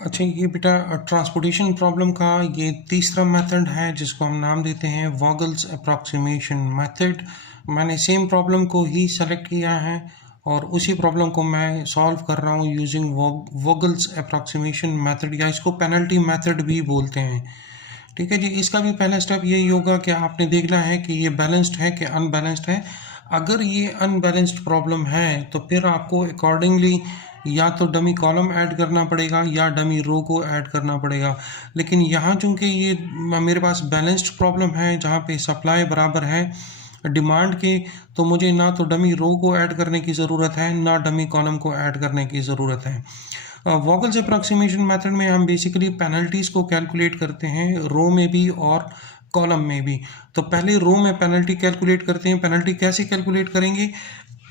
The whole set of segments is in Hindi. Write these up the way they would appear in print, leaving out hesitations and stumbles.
अच्छा, ये बेटा ट्रांसपोर्टेशन प्रॉब्लम का ये तीसरा मेथड है जिसको हम नाम देते हैं वॉगल्स अप्रॉक्सीमेशन मेथड। मैंने सेम प्रॉब्लम को ही सेलेक्ट किया है और उसी प्रॉब्लम को मैं सॉल्व कर रहा हूँ यूजिंग वॉगल्स अप्रॉक्सीमेशन मेथड, या इसको पेनल्टी मेथड भी बोलते हैं। ठीक है जी। इसका भी पहला स्टेप यही होगा कि आपने देखना है कि ये बैलेंस्ड है कि अनबैलेंस्ड है। अगर ये अनबैलेंस्ड प्रॉब्लम है तो फिर आपको अकॉर्डिंगली या तो डमी कॉलम ऐड करना पड़ेगा या डमी रो को ऐड करना पड़ेगा। लेकिन यहाँ चूंकि ये मेरे पास बैलेंस्ड प्रॉब्लम है जहाँ पे सप्लाई बराबर है डिमांड के, तो मुझे ना तो डमी रो को ऐड करने की ज़रूरत है ना डमी कॉलम को ऐड करने की ज़रूरत है। वॉगल्स अप्रॉक्सीमेशन मेथड में हम बेसिकली पेनल्टीज़ को कैलकुलेट करते हैं रो में भी और कॉलम में भी। तो पहले रो में पेनल्टी कैलकुलेट करते हैं। पेनल्टी कैसे कैलकुलेट करेंगे?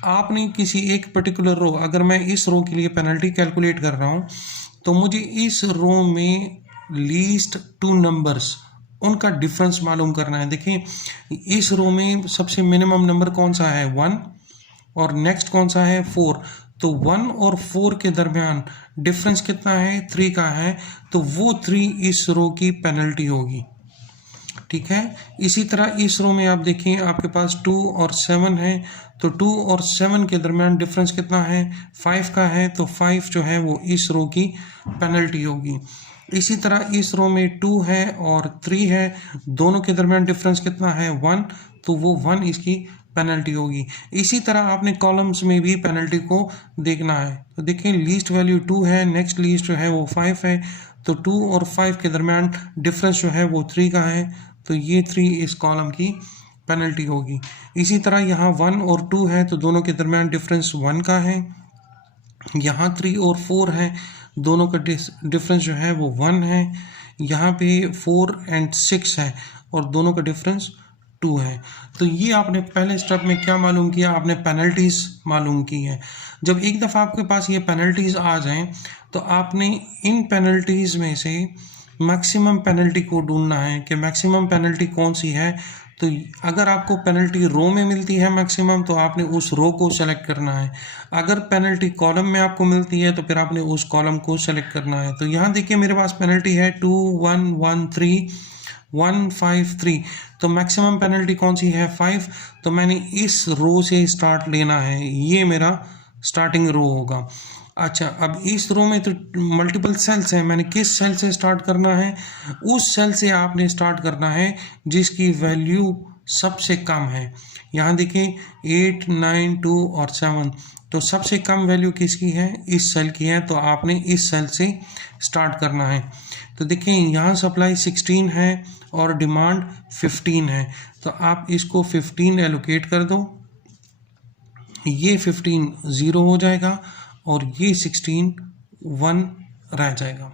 आपने किसी एक पर्टिकुलर रो, अगर मैं इस रो के लिए पेनल्टी कैलकुलेट कर रहा हूँ तो मुझे इस रो में लीस्ट टू नंबर्स उनका डिफरेंस मालूम करना है। देखिए, इस रो में सबसे मिनिमम नंबर कौन सा है? 1, और नेक्स्ट कौन सा है? 4। तो 1 और 4 के दरमियान डिफरेंस कितना है? 3 का है। तो वो 3 इस रो की पेनल्टी होगी। ठीक है। इसी तरह इस रो में आप देखिए, आपके पास 2 और 7 है, तो 2 और 7 के दरमियान डिफरेंस कितना है? 5 का है। तो 5 जो है वो इस रो की पेनल्टी होगी। इसी तरह इस रो में 2 है और 3 है, दोनों के दरमियान डिफरेंस कितना है? 1, तो वो 1 इसकी पेनल्टी होगी। इसी तरह आपने कॉलम्स में भी पेनल्टी को देखना है। तो देखिए, लीस्ट वैल्यू 2 है, नेक्स्ट लीस्ट जो है वो 5 है, तो 2 और 5 के दरमियान डिफरेंस जो है वो 3 का है, तो ये 3 इस कॉलम की पेनल्टी होगी। इसी तरह यहाँ 1 और 2 है, तो दोनों के दरमियान डिफरेंस 1 का है। यहाँ 3 और 4 है, दोनों का डिफरेंस जो है वो 1 है। यहाँ पे 4 और 6 है और दोनों का डिफरेंस 2 है। तो ये आपने पहले स्टेप में क्या मालूम किया? आपने पेनल्टीज मालूम की है। जब एक दफ़ा आपके पास ये पेनल्टीज आ जाएं तो आपने इन पेनल्टीज में से मैक्सिमम पेनल्टी को ढूंढना है कि मैक्सिमम पेनल्टी कौन सी है। तो अगर आपको पेनल्टी रो में मिलती है मैक्सिमम, तो आपने उस रो को सेलेक्ट करना है। अगर पेनल्टी कॉलम में आपको मिलती है तो फिर आपने उस कॉलम को सेलेक्ट करना है। तो यहाँ देखिए, मेरे पास पेनल्टी है 2 1 1 3 1 5 3, तो मैक्सिमम पेनल्टी कौन सी है? 5। तो मैंने इस रो से स्टार्ट लेना है, ये मेरा स्टार्टिंग रो होगा। अच्छा, अब इस रो में तो मल्टीपल सेल्स हैं, मैंने किस सेल से स्टार्ट करना है? उस सेल से आपने स्टार्ट करना है जिसकी वैल्यू सबसे कम है। यहाँ देखिए 8 9 2 और 7, तो सबसे कम वैल्यू किसकी है? इस सेल की है, तो आपने इस सेल से स्टार्ट करना है। तो देखिए, यहाँ सप्लाई 16 है और डिमांड 15 है, तो आप इसको 15 एलोकेट कर दो। ये 15 0 हो जाएगा और ये 16 1 रह जाएगा।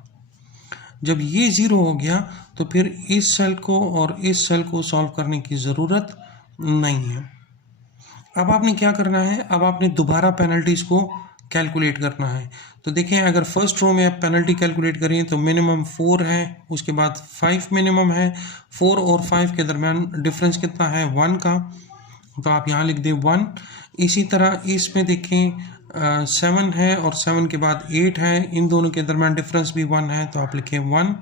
जब ये 0 हो गया तो फिर इस सेल को और इस सेल को सॉल्व करने की ज़रूरत नहीं है। अब आपने क्या करना है? अब आपने दोबारा पेनल्टीज को कैलकुलेट करना है। तो देखें, अगर फर्स्ट रो में आप पेनल्टी कैलकुलेट करें तो मिनिमम 4 है, उसके बाद 5 मिनिमम है। 4 और 5 के दरमियान डिफरेंस कितना है? 1 का, तो आप यहाँ लिख दें 1। इसी तरह इसमें देखें 7 है और 7 के बाद 8 है, इन दोनों के दरमियान डिफरेंस भी 1 है, तो आप लिखें 1।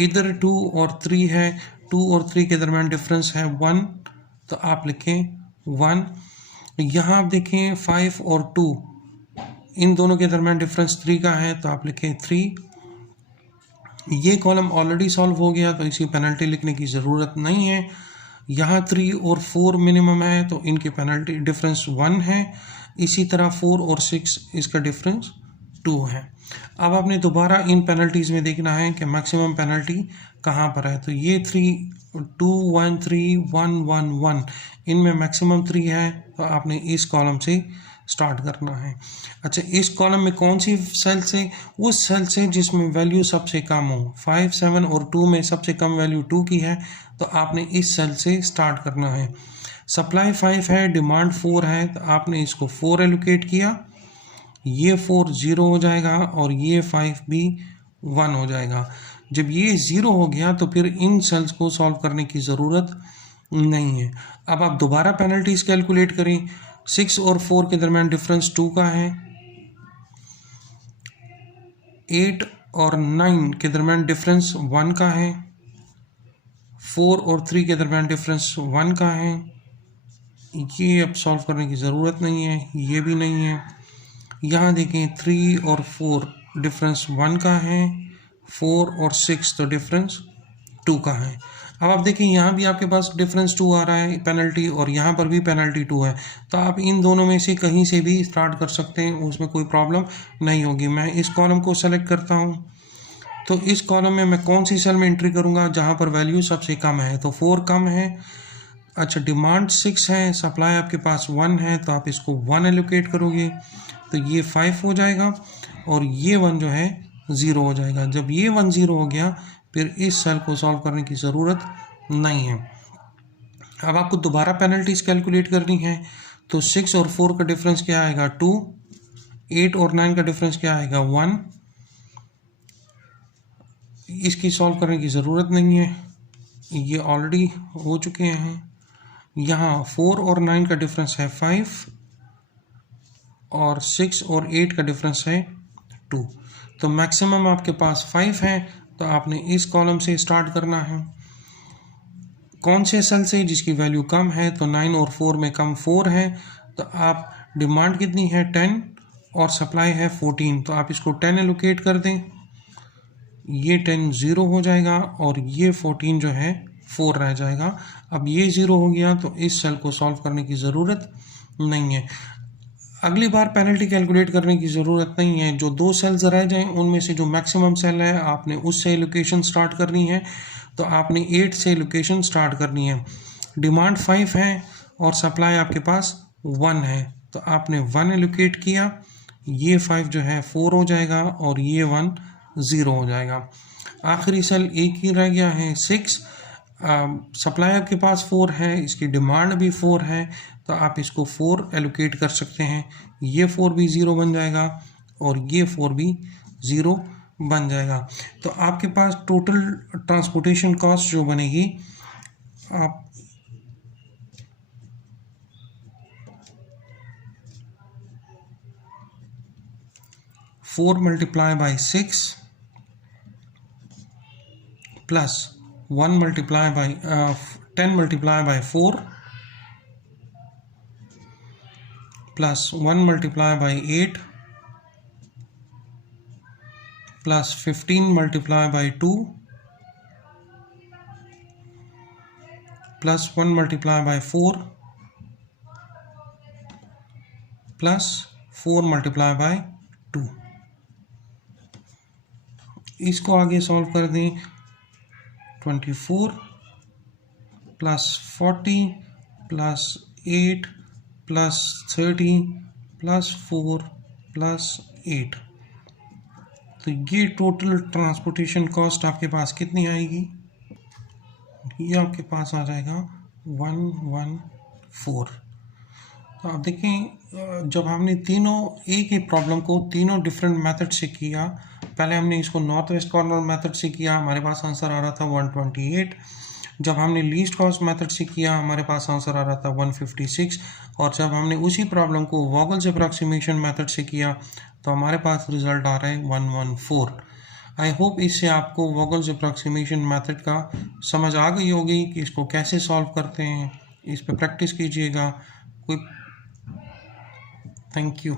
इधर 2 और 3 है, 2 और 3 के दरमियान डिफरेंस है 1, तो आप लिखें 1। यहाँ आप देखें 5 और 2, इन दोनों के दरमियान डिफरेंस 3 का है, तो आप लिखें 3। ये कॉलम ऑलरेडी सॉल्व हो गया, तो इसी पेनल्टी लिखने की ज़रूरत नहीं है। यहाँ 3 और 4 मिनिमम है, तो इनकी पेनल्टी डिफरेंस 1 है। इसी तरह 4 और 6 इसका डिफरेंस 2 है। अब आपने दोबारा इन पेनल्टीज़ में देखना है कि मैक्सिमम पेनल्टी कहाँ पर है। तो ये 3 2 1 3 1 1 1, इनमें मैक्सिमम 3 है, तो आपने इस कॉलम से स्टार्ट करना है। अच्छा, इस कॉलम में कौन सी सेल से? उस सेल से जिसमें वैल्यू सबसे कम हो। 5 7 और 2 में सबसे कम वैल्यू 2 की है, तो आपने इस सेल से स्टार्ट करना है। सप्लाई 5 है, डिमांड 4 है, तो आपने इसको 4 एलोकेट किया, ये 4 0 हो जाएगा और ये 5 भी 1 हो जाएगा। जब ये 0 हो गया तो फिर इन सेल्स को सॉल्व करने की ज़रूरत नहीं है। अब आप दोबारा पेनल्टीज कैलकुलेट करें। 6 और 4 के दरमियान डिफरेंस 2 का है, 8 और 9 के दरमियान डिफरेंस 1 का है, 4 और 3 के दरमियान डिफरेंस 1 का है। ये अब सॉल्व करने की ज़रूरत नहीं है, ये भी नहीं है। यहाँ देखें 3 और 4 डिफरेंस 1 का है, 4 और 6 तो डिफरेंस 2 का है। अब आप देखें यहाँ भी आपके पास डिफरेंस 2 आ रहा है पेनल्टी, और यहाँ पर भी पेनल्टी 2 है। तो आप इन दोनों में से कहीं से भी स्टार्ट कर सकते हैं, उसमें कोई प्रॉब्लम नहीं होगी। मैं इस कॉलम को सेलेक्ट करता हूँ, तो इस कॉलम में मैं कौन सी सेल में एंट्री करूँगा जहाँ पर वैल्यू सबसे कम है, तो 4 कम है। अच्छा, डिमांड 6 है, सप्लाई आपके पास 1 है, तो आप इसको 1 एलोकेट करोगे तो ये 5 हो जाएगा, और ये 1 जो है 0 हो जाएगा। जब ये 1 0 हो गया, फिर इस सेल को सॉल्व करने की ज़रूरत नहीं है। अब आपको दोबारा पेनल्टीज कैलकुलेट करनी है, तो 6 और 4 का डिफरेंस क्या आएगा 2, 8 और 9 का डिफरेंस क्या आएगा 1। इसकी सॉल्व करने की ज़रूरत नहीं है, ये ऑलरेडी हो चुके हैं। यहाँ 4 और 9 का डिफरेंस है 5, और 6 और 8 का डिफरेंस है 2। तो मैक्सिमम आपके पास 5 है, तो आपने इस कॉलम से स्टार्ट करना है। कौन से सेल से? जिसकी वैल्यू कम है, तो 9 और 4 में कम 4 है, तो आप डिमांड कितनी है 10 और सप्लाई है 14, तो आप इसको 10 एलोकेट कर दें। ये 10 0 हो जाएगा, और ये 14 जो है 4 रह जाएगा। अब ये 0 हो गया, तो इस सेल को सॉल्व करने की ज़रूरत नहीं है। अगली बार पेनल्टी कैलकुलेट करने की ज़रूरत नहीं है। जो 2 सेल्स रह जाएं, उनमें से जो मैक्सिमम सेल है आपने उससे एलोकेशन स्टार्ट करनी है, तो आपने 8 से एलोकेशन स्टार्ट करनी है। डिमांड 5 है और सप्लाई आपके पास 1 है, तो आपने 1 एलोकेट किया, ये 5 जो है 4 हो जाएगा, और ये 1 0 हो जाएगा। आखिरी सेल एक ही रह गया है 6। सप्लाई आपके पास 4 है, इसकी डिमांड भी 4 है, तो आप इसको 4 एलोकेट कर सकते हैं। ये 4 भी 0 बन जाएगा, और ये 4 भी 0 बन जाएगा। तो आपके पास टोटल ट्रांसपोर्टेशन कॉस्ट जो बनेगी, आप 4 multiply by 6 plus 1 multiply by 10 multiply by 4 plus 1 multiply by 8 plus 15 multiply by 2 plus 1 multiply by 4 plus 4 multiply by 2। इसको आगे सॉल्व कर दें। 24 plus 40 plus 8 plus 30 plus 4 plus 8, तो ये टोटल ट्रांसपोर्टेशन कॉस्ट आपके पास कितनी आएगी? ये आपके पास आ जाएगा 114। तो आप देखें, जब हमने तीनों एक ही प्रॉब्लम को तीनों डिफरेंट मेथड से किया, पहले हमने इसको नॉर्थ वेस्ट कॉर्नर मेथड से किया, हमारे पास आंसर आ रहा था 128। जब हमने लीस्ट कॉस्ट मेथड से किया, हमारे पास आंसर आ रहा था 156। और जब हमने उसी प्रॉब्लम को वॉगल्स अप्रॉक्सीमेशन मेथड से किया, तो हमारे पास रिजल्ट आ रहा है 114। आई होप इससे आपको वॉगल्स अप्रॉक्सीमेशन मेथड का समझ आ गई होगी कि इसको कैसे सॉल्व करते हैं। इस पर प्रैक्टिस कीजिएगा। कोई थैंक यू।